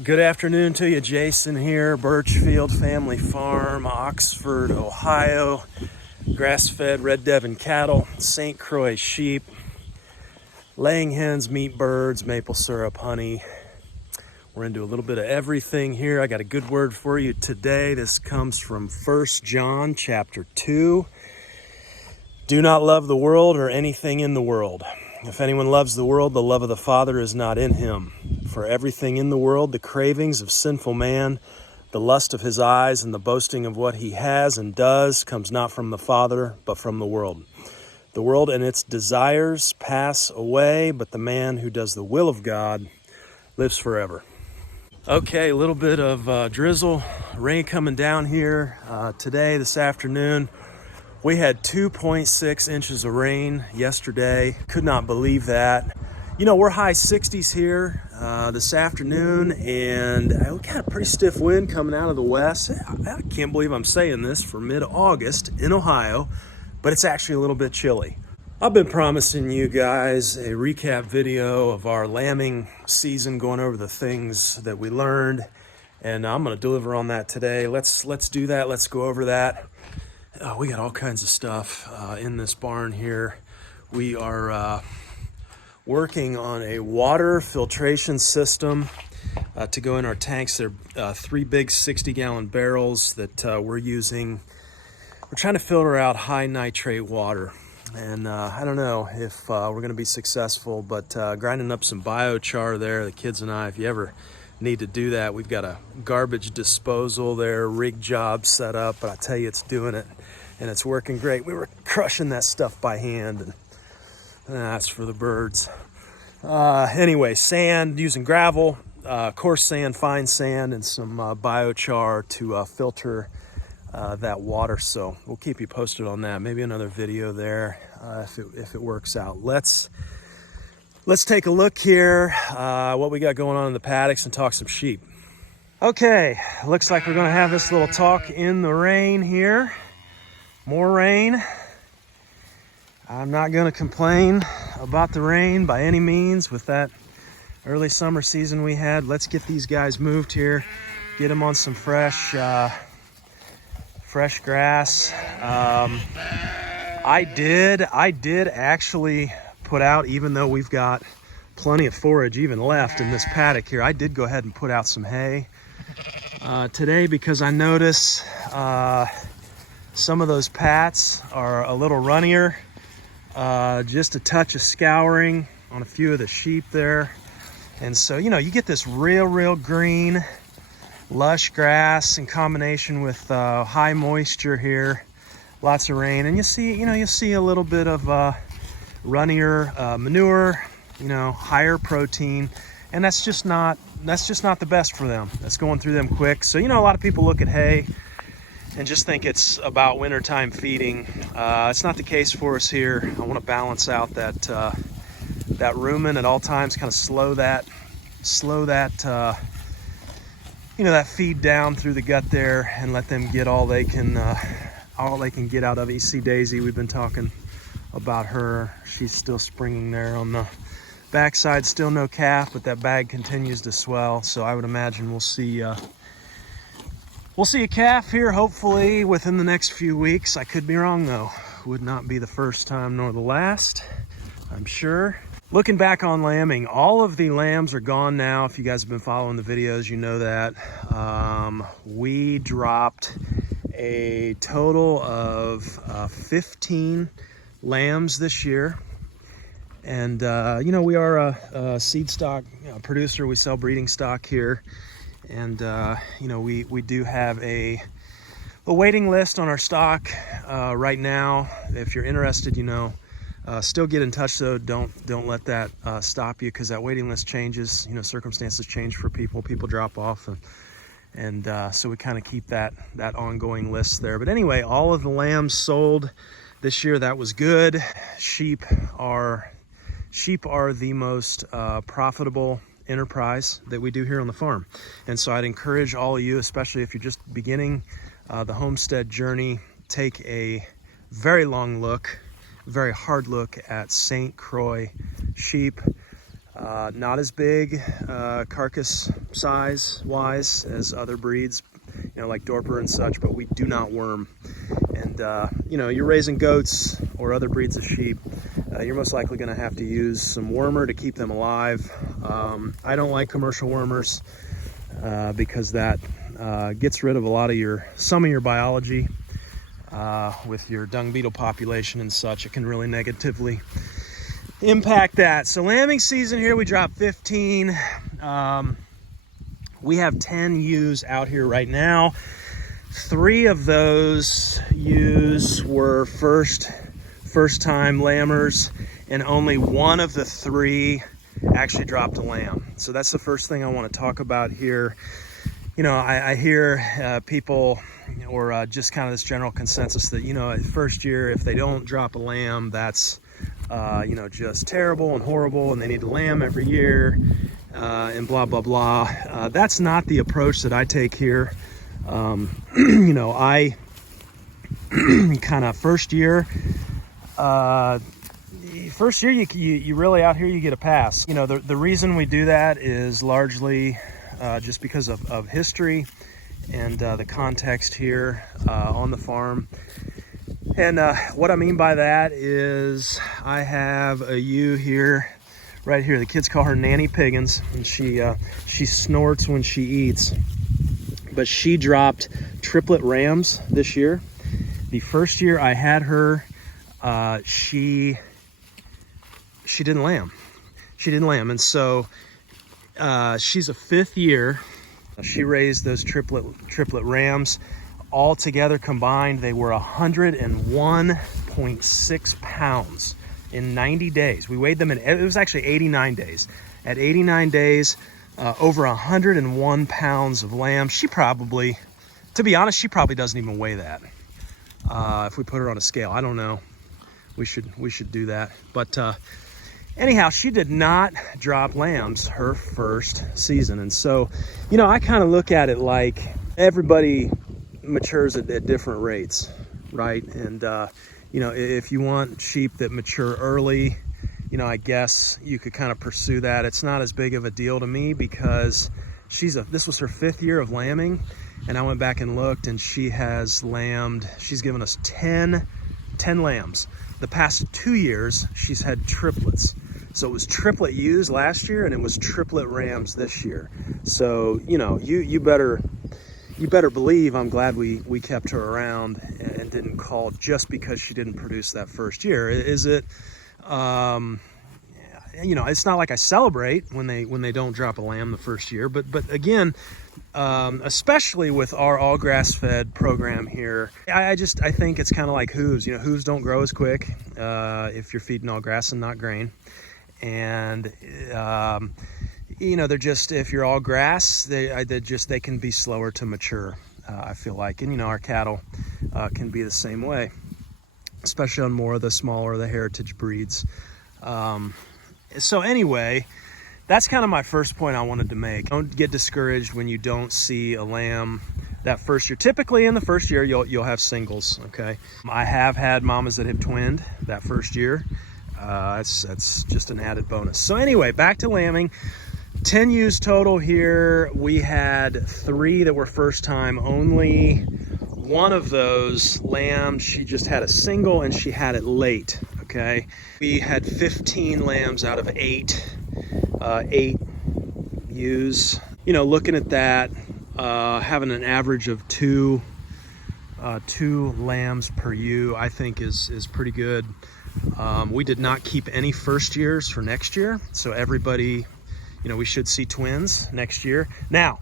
Good afternoon to you. Jason here, Birchfield Family Farm, Oxford, Ohio. Grass-fed Red Devon cattle, St. Croix sheep, laying hens, meat birds, maple syrup, honey. We're into a little bit of everything here. I got a good word for you today. This comes from 1 John chapter 2. Do not love the world or anything in the world. If anyone loves the world, the love of the Father is not in him. For everything in the world, the cravings of sinful man, the lust of his eyes, and the boasting of what he has and does comes not from the Father, but from the world. The world and its desires pass away, but the man who does the will of God lives forever. Okay, a little bit of drizzle, rain coming down here today, this afternoon. We had 2.6 inches of rain yesterday. Could not believe that. You know, we're high 60s here this afternoon, and we got a pretty stiff wind coming out of the west. I can't believe I'm saying this for mid-August in Ohio, but it's actually a little bit chilly. I've been promising you guys a recap video of our lambing season, going over the things that we learned, and I'm going to deliver on that today. Let's do that. Let's go over that. We got all kinds of stuff in this barn here. We are working on a water filtration system to go in our tanks. They're three big 60-gallon barrels that we're using. We're trying to filter out high nitrate water. And I don't know if we're going to be successful, but grinding up some biochar there, the kids and I, if you ever need to do that, we've got a garbage disposal there, rig job set up, but I tell you, it's doing it, and it's working great. We were crushing that stuff by hand, and that's for the birds. Anyway, sand, using gravel, coarse sand, fine sand, and some biochar to filter that water. So we'll keep you posted on that. Maybe another video there if it works out. Let's take a look here what we got going on in the paddocks and talk some sheep. Okay, looks like we're gonna have this little talk in the rain here. More rain. I'm not gonna complain about the rain by any means with that early summer season we had. Let's get these guys moved here, get them on some fresh grass. I did actually put out, even though we've got plenty of forage even left in this paddock here, I did go ahead and put out some hay today because I notice some of those pats are a little runnier. Just a touch of scouring on a few of the sheep there. And so, you know, you get this real green, lush grass in combination with high moisture here, lots of rain. And you see a little bit of runnier manure, higher protein. And that's just not the best for them. That's going through them quick. So, a lot of people look at hay and just think it's about wintertime feeding. It's not the case for us here. I want to balance out that rumen at all times, kind of slow that that feed down through the gut there and let them get all they can get out of it. You see Daisy, we've been talking about her. She's still springing there on the backside, still no calf, but that bag continues to swell. So I would imagine we'll see a calf here, hopefully within the next few weeks. I could be wrong though. Would not be the first time nor the last, I'm sure. Looking back on lambing, all of the lambs are gone now. If you guys have been following the videos, you know that. We dropped a total of 15 lambs this year. And, we are a seed stock producer. We sell breeding stock here. And, we do have a waiting list on our stock right now. If you're interested, still get in touch though. Don't let that stop you, because that waiting list changes. Circumstances change for people. People drop off, and so we kind of keep that ongoing list there. But anyway, all of the lambs sold this year. That was good. Sheep are the most profitable enterprise that we do here on the farm, and so I'd encourage all of you, especially if you're just beginning the homestead journey, take a very hard look at St. Croix sheep. Not as big carcass size wise as other breeds, like Dorper and such, but we do not worm. And you're raising goats or other breeds of sheep, you're most likely going to have to use some wormer to keep them alive. I don't like commercial wormers because that gets rid of some of your biology. With your dung beetle population and such, it can really negatively impact that. So lambing season here, we dropped 15. We have 10 ewes out here right now. 3 of those ewes were first time lambers, and only 1 of the 3 actually dropped a lamb. So that's the first thing I want to talk about here. I hear people, or just kind of this general consensus that, first year, if they don't drop a lamb, that's, just terrible and horrible, and they need a lamb every year, and blah, blah, blah. That's not the approach that I take here. I kind of first year, you really out here, you get a pass. The reason we do that is largely just because of history and the context here on the farm. And what I mean by that is I have a ewe here, right here. The kids call her Nanny Piggins, and she snorts when she eats. But she dropped triplet rams this year. The first year I had her, she didn't lamb. She didn't lamb, and so she's a 5th year. She raised those triplet rams. All together combined, they were 101.6 pounds in 90 days. We weighed them it was actually 89 days. At 89 days, over 101 pounds of lamb. She probably, to be honest, she probably doesn't even weigh that. If we put her on a scale, I don't know. We should do that. But anyhow, she did not drop lambs her first season. And so, I kind of look at it like everybody matures at different rates, right? And, if you want sheep that mature early, I guess you could kind of pursue that. It's not as big of a deal to me because this was her 5th year of lambing. And I went back and looked, and she has lambed. She's given us 10 lambs. The past 2 years, she's had triplets. So it was triplet ewes last year, and it was triplet rams this year. So, you better believe I'm glad we kept her around and didn't call just because she didn't produce that first year. Is it, it's not like I celebrate when they don't drop a lamb the first year, but again, especially with our all grass fed program here, I think it's kind of like hooves. Hooves don't grow as quick if you're feeding all grass and not grain. And they're just, if you're all grass, they can be slower to mature, I feel like. And our cattle can be the same way, especially on more of the smaller, the heritage breeds. So anyway, that's kind of my first point I wanted to make. Don't get discouraged when you don't see a lamb that first year. Typically in the first year, you'll have singles, okay? I have had mamas that have twinned that first year. That's just an added bonus. So anyway, back to lambing. 10 ewes total here. We had 3 that were first time. Only 1 of those lambs, she just had a single, and she had it late, okay? We had 15 lambs out of 8 ewes. Looking at that, having an average of 2 lambs per ewe, I think is pretty good. We did not keep any first years for next year, so everybody, we should see twins next year. Now,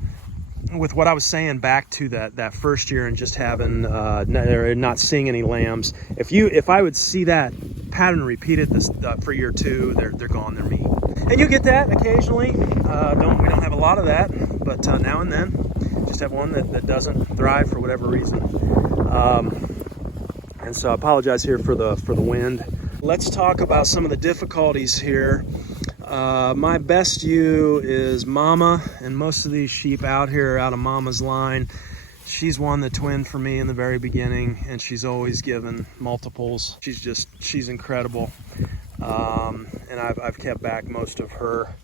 with what I was saying back to that first year and just having not seeing any lambs, if I would see that pattern repeated this for year 2, they're gone, they're meat. And you get that occasionally. We don't have a lot of that, but now and then, just have one that doesn't thrive for whatever reason. And so I apologize here for the wind. Let's talk about some of the difficulties here. My best ewe is Mama, and most of these sheep out here are out of Mama's line. She's one that twinned for me in the very beginning, and she's always given multiples. She's incredible. And I've kept back most of her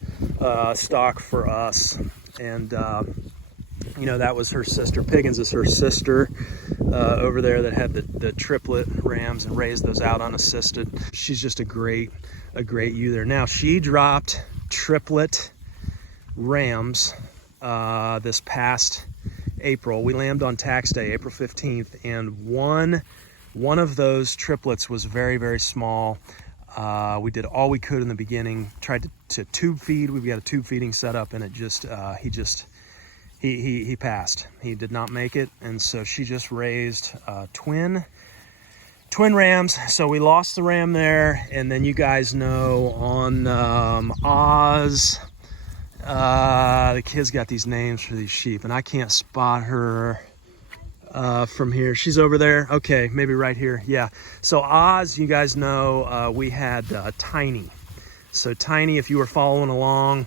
stock for us. And that was her sister. Piggins is her sister over there that had the triplet rams and raised those out unassisted. She's just a great ewe there. Now, she dropped triplet rams this past April. We lambed on tax day, April 15th, and one of those triplets was very, very small. We did all we could in the beginning, tried to tube feed. We've got a tube feeding set up, and he passed. He did not make it, and so she just raised twin rams. So we lost the ram there, and then you guys know on Oz, the kids got these names for these sheep, and I can't spot her from here. She's over there. Okay, maybe right here. Yeah. So Oz, you guys know, we had Tiny. So Tiny, if you were following along,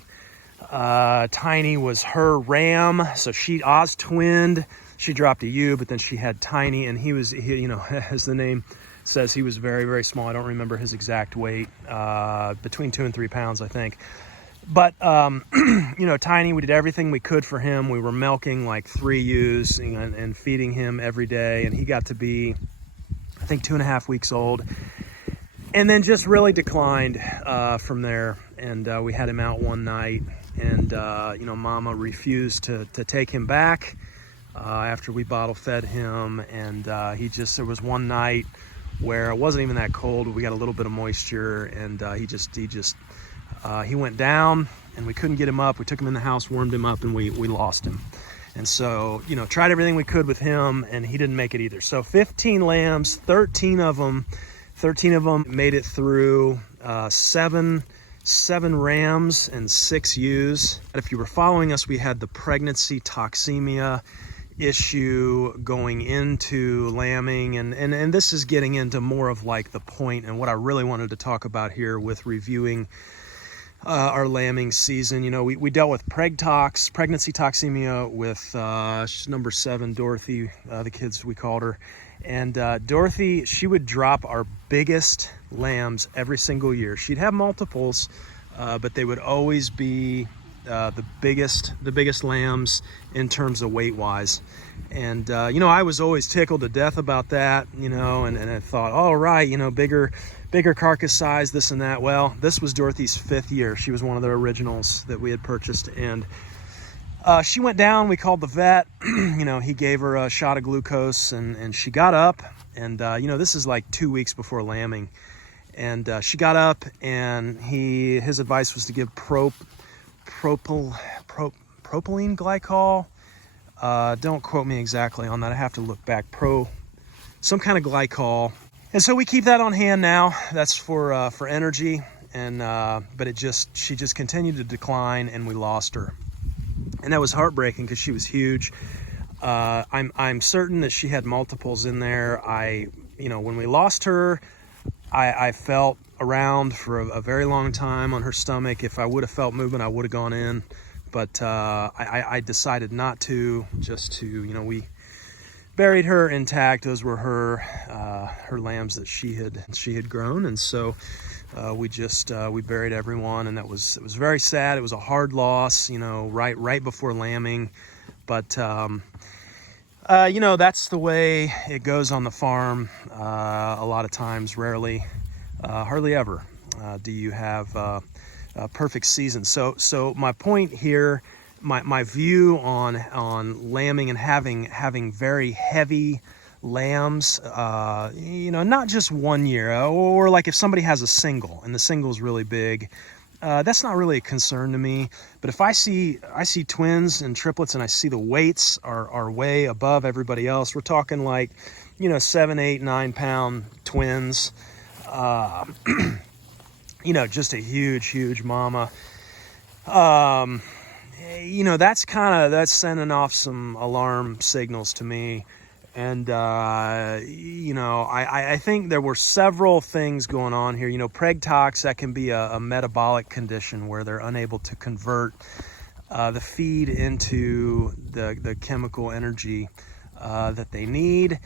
Tiny was her ram. So Oz twinned. She dropped a ewe, but then she had Tiny, and he as the name says, he was very, very small. I don't remember his exact weight, between 2 and 3 pounds, I think. But, Tiny, we did everything we could for him. We were milking like 3 ewes and feeding him every day. And he got to be, I think, 2.5 weeks old. And then just really declined from there. And we had him out one night. And, Mama refused to take him back after we bottle fed him. And there was one night where it wasn't even that cold. We got a little bit of moisture. And he went down, and we couldn't get him up. We took him in the house, warmed him up, and we lost him. And so, tried everything we could with him, and he didn't make it either. So 15 lambs, 13 of them made it through, seven rams and 6 ewes. If you were following us, we had the pregnancy toxemia issue going into lambing, and this is getting into more of like the point and what I really wanted to talk about here with reviewing our lambing season. We dealt with pregnancy toxemia with number 7, Dorothy, the kids, we called her. And Dorothy, she would drop our biggest lambs every single year. She'd have multiples, but they would always be the biggest lambs in terms of weight wise. And I was always tickled to death about that, and I thought, all right, bigger carcass size, this and that. Well, this was Dorothy's 5th year. She was one of the originals that we had purchased, and she went down. We called the vet. He gave her a shot of glucose, and she got up. And this is like 2 weeks before lambing, and she got up, and his advice was to give propylene glycol. Don't quote me exactly on that. I have to look back. Some kind of glycol. And so we keep that on hand now. That's for energy. And but she just continued to decline, and we lost her. And that was heartbreaking because she was huge. I'm certain that she had multiples in there. When we lost her, I felt around for a very long time on her stomach. If I would have felt movement, I would have gone in. But I decided not to, we buried her intact. Those were her lambs that she had grown. And so we buried everyone, and it was very sad. It was a hard loss, right before lambing. But, that's the way it goes on the farm. A lot of times, rarely, hardly ever do you have a perfect season. So my point here, my view on lambing and having very heavy lambs, not just 1 year, or like if somebody has a single and the single's really big, that's not really a concern to me. But if I see twins and triplets, and I see the weights are way above everybody else, we're talking like 7, 8, 9 pound twins, just a huge mama. That's sending off some alarm signals to me. And, I think there were several things going on here. Preg tox, that can be a metabolic condition where they're unable to convert the feed into the chemical energy that they need.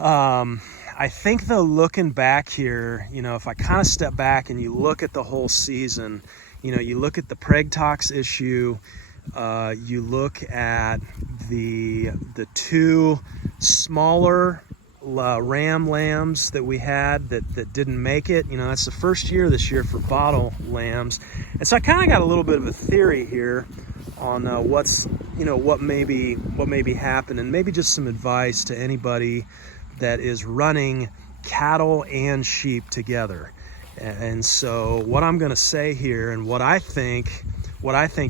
I think though, looking back here, you know, if I kind of step back and you look at the whole season, you know, you look at the preg tox issue, you look at the two smaller ram lambs that we had that didn't make it. You know, that's the first year this year for bottle lambs, and so I kind of got a little bit of a theory here on what may be happening, maybe just some advice to anybody that is running cattle and sheep together. And so what I'm going to say here, and what I think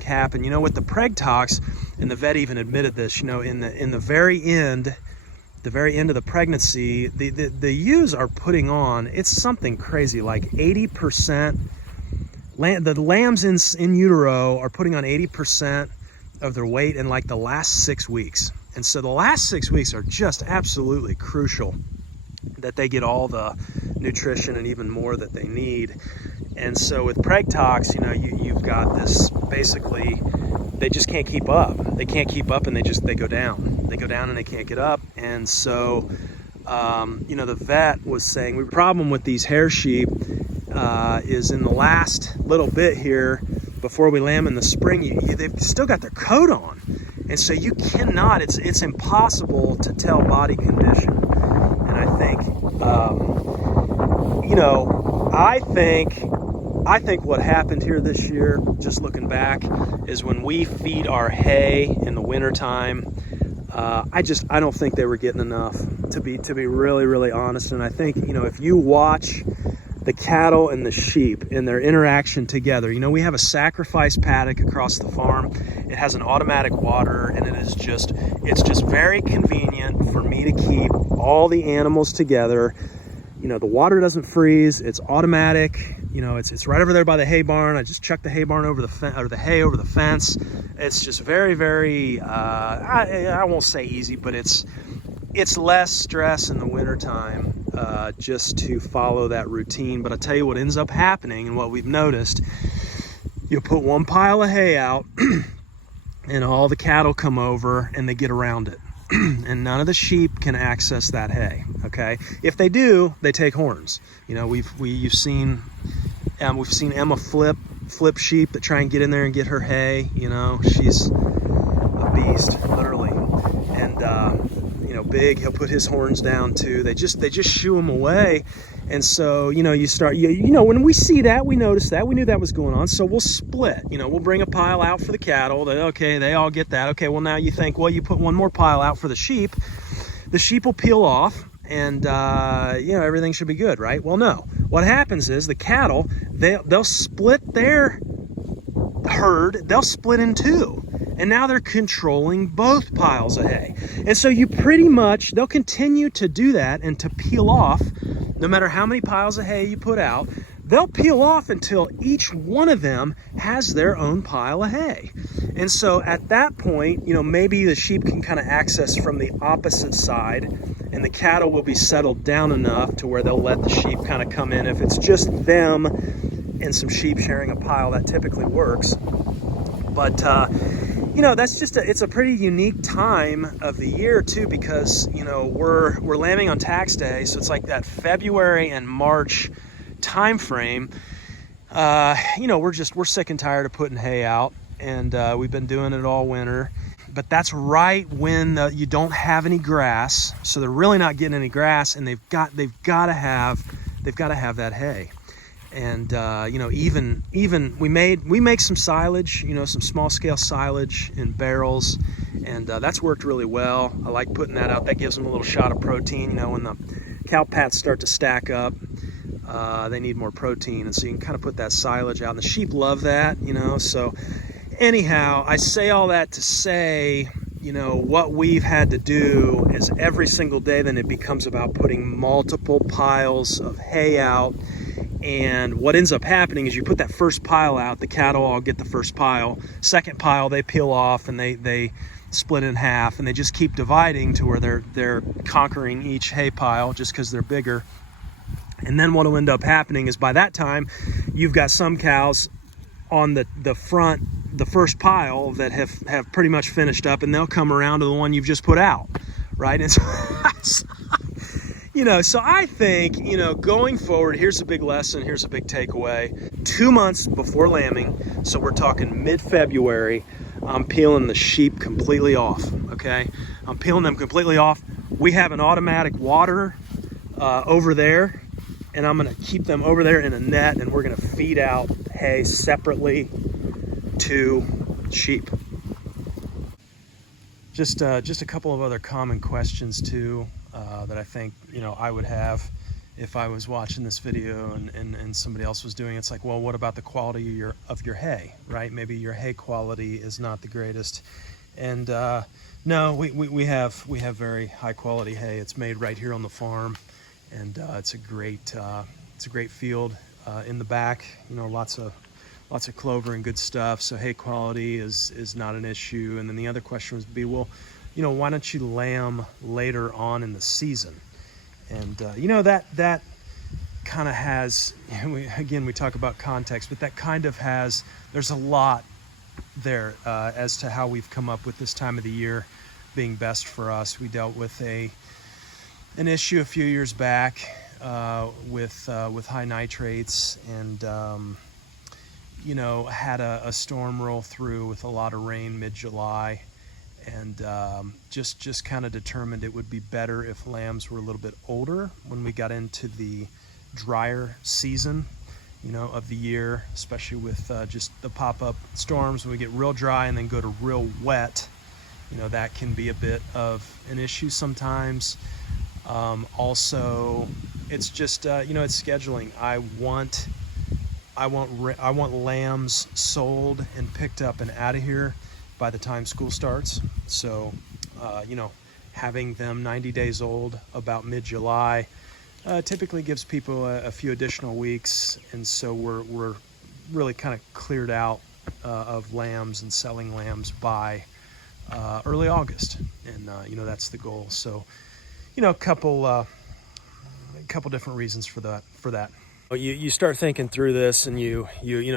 happened, you know, with the preg tox, and the vet even admitted this, you know, in the very end of the pregnancy, the ewes are putting on, it's something crazy, like 80%. The lambs in utero are putting on 80% of their weight in like the last 6 weeks. And so the last 6 weeks are just absolutely crucial that they get all the nutrition and even more that they need. And so with preg tox, you know, you've got this, basically, they just can't keep up. They can't keep up, and they go down. They go down and they can't get up. And so, you know, the vet was saying, the problem with these hair sheep is in the last little bit here, before we lamb in the spring, they've still got their coat on. And so you cannot, it's impossible to tell body condition. And I think, you know, I think what happened here this year, just looking back, is when we feed our hay in the wintertime, I don't think they were getting enough, to be really, really honest. And I think, you know, if you watch the cattle and the sheep and their interaction together, you know, we have a sacrifice paddock across the farm. It has an automatic water, and it's just very convenient for me to keep all the animals together. You know, the water doesn't freeze, it's automatic. You know, it's right over there by the hay barn. I just chuck the hay barn over the hay over the fence. It's just very, very, I won't say easy, but it's less stress in the wintertime, just to follow that routine. But I tell you what ends up happening, and what we've noticed, you'll put one pile of hay out and all the cattle come over and they get around it. And none of the sheep can access that hay. Okay, if they do, they take horns. You know, we've seen Emma flip sheep that try and get in there and get her hay. You know, she's a beast, literally. And you know, Big, he'll put his horns down too. They just shoo them away. And so, you know, you know, when we see that, we notice that, we knew that was going on. So we'll split, you know, we'll bring a pile out for the cattle. Okay, they all get that. Okay, well, now you think, well, you put one more pile out for the sheep will peel off, and, you know, everything should be good, right? Well, no. What happens is the cattle, they'll split their herd, they'll split in two. And now they're controlling both piles of hay. And so they'll continue to do that and to peel off, no matter how many piles of hay you put out, they'll peel off until each one of them has their own pile of hay. And so at that point, you know, maybe the sheep can kind of access from the opposite side, and the cattle will be settled down enough to where they'll let the sheep kind of come in. If it's just them and some sheep sharing a pile, that typically works. But, you know, it's a pretty unique time of the year too, because, you know, we're lambing on tax day. So it's like that February and March time frame. You know, we're sick and tired of putting hay out, and we've been doing it all winter. But that's right when you don't have any grass. So they're really not getting any grass, and they've got to have that hay. And you know, even we make some silage, you know, some small scale silage in barrels, and that's worked really well. I like putting that out. That gives them a little shot of protein. You know, when the cow pats start to stack up, they need more protein, and so you can kind of put that silage out, and the sheep love that, you know. So anyhow, I say all that to say, you know, what we've had to do is every single day, then it becomes about putting multiple piles of hay out. And what ends up happening is you put that first pile out, the cattle all get the first pile. Second pile, they peel off and they split in half, and they just keep dividing to where they're conquering each hay pile just because they're bigger. And then what will end up happening is by that time, you've got some cows on the front, the first pile, that have pretty much finished up, and they'll come around to the one you've just put out, right? And so So I think, going forward, here's a big lesson, here's a big takeaway. 2 months before lambing, so we're talking mid-February, I'm peeling the sheep completely off, okay? I'm peeling them completely off. We have an automatic water over there, and I'm gonna keep them over there in a net, and we're gonna feed out hay separately to sheep. Just a couple of other common questions too that I think I would have if I was watching this video and somebody else was doing it. It's like, well, what about the quality of your hay, right? Maybe your hay quality is not the greatest. And no, we have very high quality hay. It's made right here on the farm, and it's a great field in the back. Lots of clover and good stuff. So hay quality is not an issue. And then the other question would be, well, why don't you lamb later on in the season? And that kind of has, we talk about context, but that kind of has, there's a lot there as to how we've come up with this time of the year being best for us. We dealt with an issue a few years back with high nitrates, and had a storm roll through with a lot of rain mid-July, and just kind of determined it would be better if lambs were a little bit older when we got into the drier season of the year, especially with just the pop-up storms. When we get real dry and then go to real wet, that can be a bit of an issue sometimes. Also, it's just it's scheduling. I want lambs sold and picked up and out of here by the time school starts. So, having them 90 days old about mid-July typically gives people a few additional weeks, and so we're really kind of cleared out of lambs and selling lambs by early August, and that's the goal. So, a couple different reasons for that. You start thinking through this, and you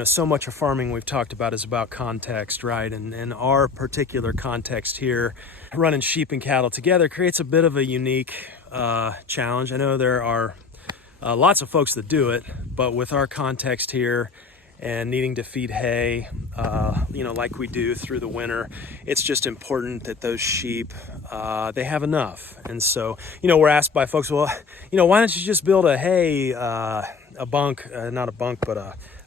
so much of farming we've talked about is about context, right? And our particular context here, running sheep and cattle together, creates a bit of a unique challenge. I know there are lots of folks that do it, but with our context here and needing to feed hay, like we do through the winter, it's just important that those sheep, they have enough. And so, we're asked by folks, well, why don't you just build a hay, a bunk, not a bunk, but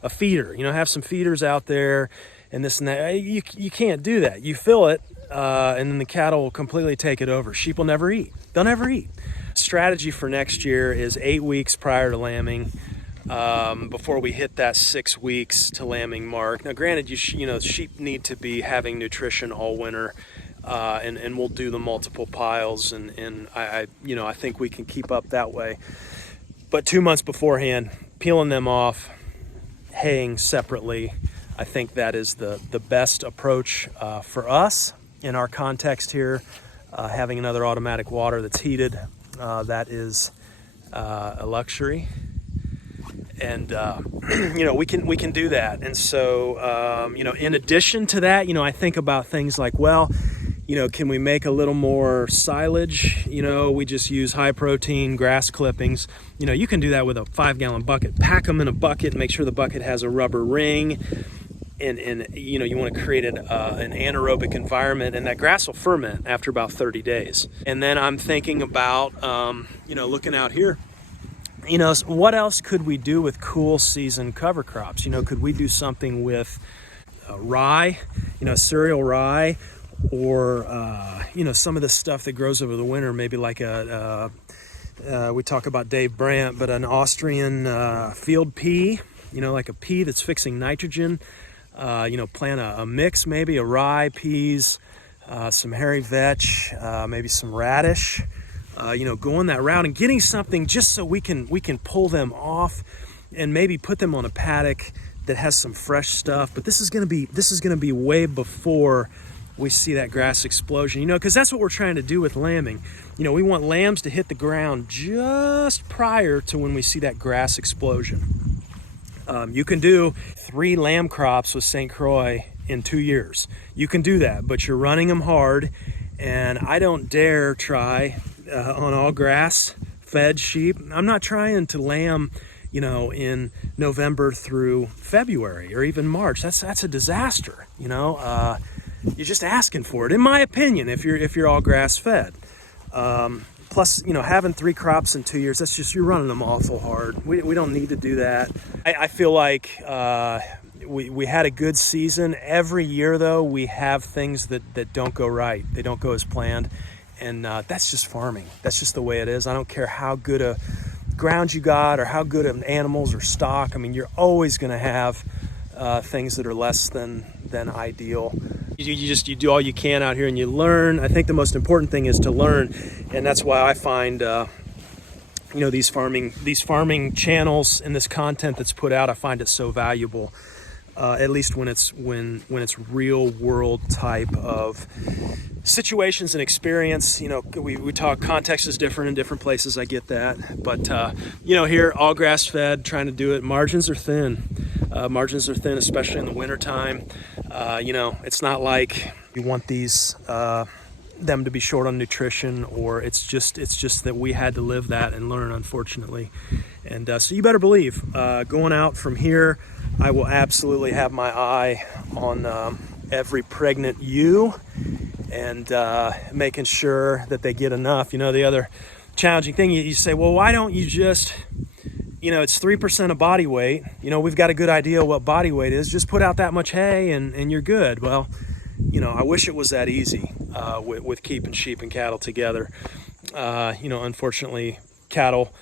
a feeder, have some feeders out there and this and that. You can't do that. You fill it, and then the cattle will completely take it over. Sheep will never eat. They'll never eat. Strategy for next year is 8 weeks prior to lambing, before we hit that 6 weeks to lambing mark. Now, granted, sheep need to be having nutrition all winter, and we'll do the multiple piles, and I think we can keep up that way. But 2 months beforehand, peeling them off, haying separately, I think that is the best approach for us in our context here. Having another automatic water that's heated, that is a luxury. And we can do that. And so in addition to that, I think about things like, well, can we make a little more silage? We just use high protein grass clippings. You can do that with a 5-gallon bucket. Pack them in a bucket, make sure the bucket has a rubber ring, and you want to create an anaerobic environment, and that grass will ferment after about 30 days. And then I'm thinking about looking out here. What else could we do with cool season cover crops? Could we do something with rye, cereal rye, or some of the stuff that grows over the winter, maybe like we talk about Dave Brandt, but an Austrian field pea, like a pea that's fixing nitrogen. Plant a mix, maybe a rye, peas, some hairy vetch, maybe some radish. Going that route and getting something just so we can pull them off and maybe put them on a paddock that has some fresh stuff. But this is gonna be way before we see that grass explosion, because that's what we're trying to do with lambing. We want lambs to hit the ground just prior to when we see that grass explosion. You can do 3 lamb crops with St. Croix in 2 years. You can do that, but you're running them hard, and I don't dare try on all grass fed sheep. I'm not trying to lamb, you know, in November through February or even March. That's a disaster, you know. You're just asking for it, in my opinion, if you're all grass fed. Plus, you know, having 3 crops in 2 years, that's just, you're running them awful hard. We don't need to do that. I feel like we had a good season. Every year, though, we have things that don't go right. They don't go as planned. And that's just farming. That's just the way it is. I don't care how good a ground you got or how good of animals or stock. I mean, you're always going to have things that are less than ideal. You do all you can out here and you learn. I think the most important thing is to learn, and that's why I find you know, these farming channels and this content that's put out, I find it so valuable. At least when it's real world type of situations and experience. You know, we talk, context is different in different places, I get that, but you know, here all grass fed, trying to do it. Margins are thin, especially in the winter time. You know, it's not like you want these them to be short on nutrition, or it's just that we had to live that and learn, unfortunately. And so you better believe going out from here, I will absolutely have my eye on every pregnant ewe and making sure that they get enough. You know, the other challenging thing, you say, well, why don't you just, you know, it's 3% of body weight. You know, we've got a good idea what body weight is. Just put out that much hay and you're good. Well, you know, I wish it was that easy with keeping sheep and cattle together. You know, unfortunately, cattle,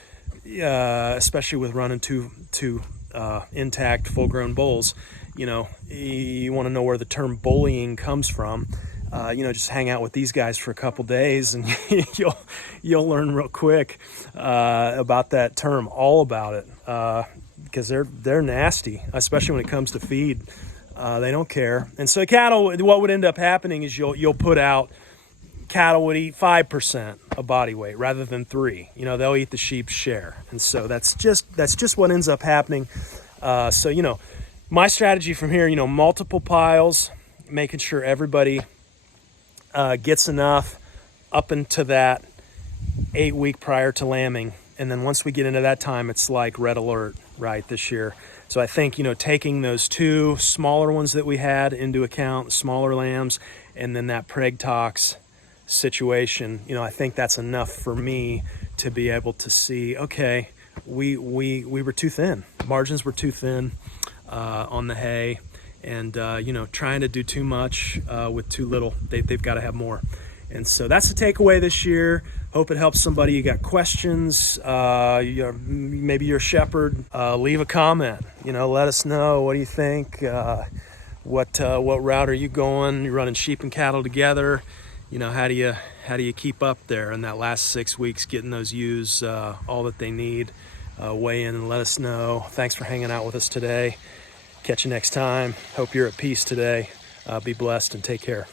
especially with running two intact, full-grown bulls, you know, you want to know where the term bullying comes from. You know, just hang out with these guys for a couple days, and you'll learn real quick about that term, all about it, because they're nasty, especially when it comes to feed. They don't care. And so cattle, what would end up happening is you'll put out, cattle would eat 5% of body weight rather than 3. You know, they'll eat the sheep's share, and so that's just what ends up happening. So, you know, my strategy from here, you know, multiple piles, making sure everybody gets enough up into that 8 week prior to lambing. And then once we get into that time, it's like red alert, right, this year. So I think, you know, taking those 2 smaller ones that we had into account, smaller lambs, and then that preg tox situation, you know, I think that's enough for me to be able to see, okay, we were too thin. Margins were too thin on the hay. And, you know, trying to do too much with too little. They've got to have more. And so that's the takeaway this year. Hope it helps somebody. You got questions, maybe you're a shepherd, leave a comment. You know, let us know. What do you think? What route are you going? You're running sheep and cattle together. You know, how do you keep up there in that last 6 weeks, getting those ewes all that they need? Weigh in and let us know. Thanks for hanging out with us today. Catch you next time. Hope you're at peace today. Be blessed and take care.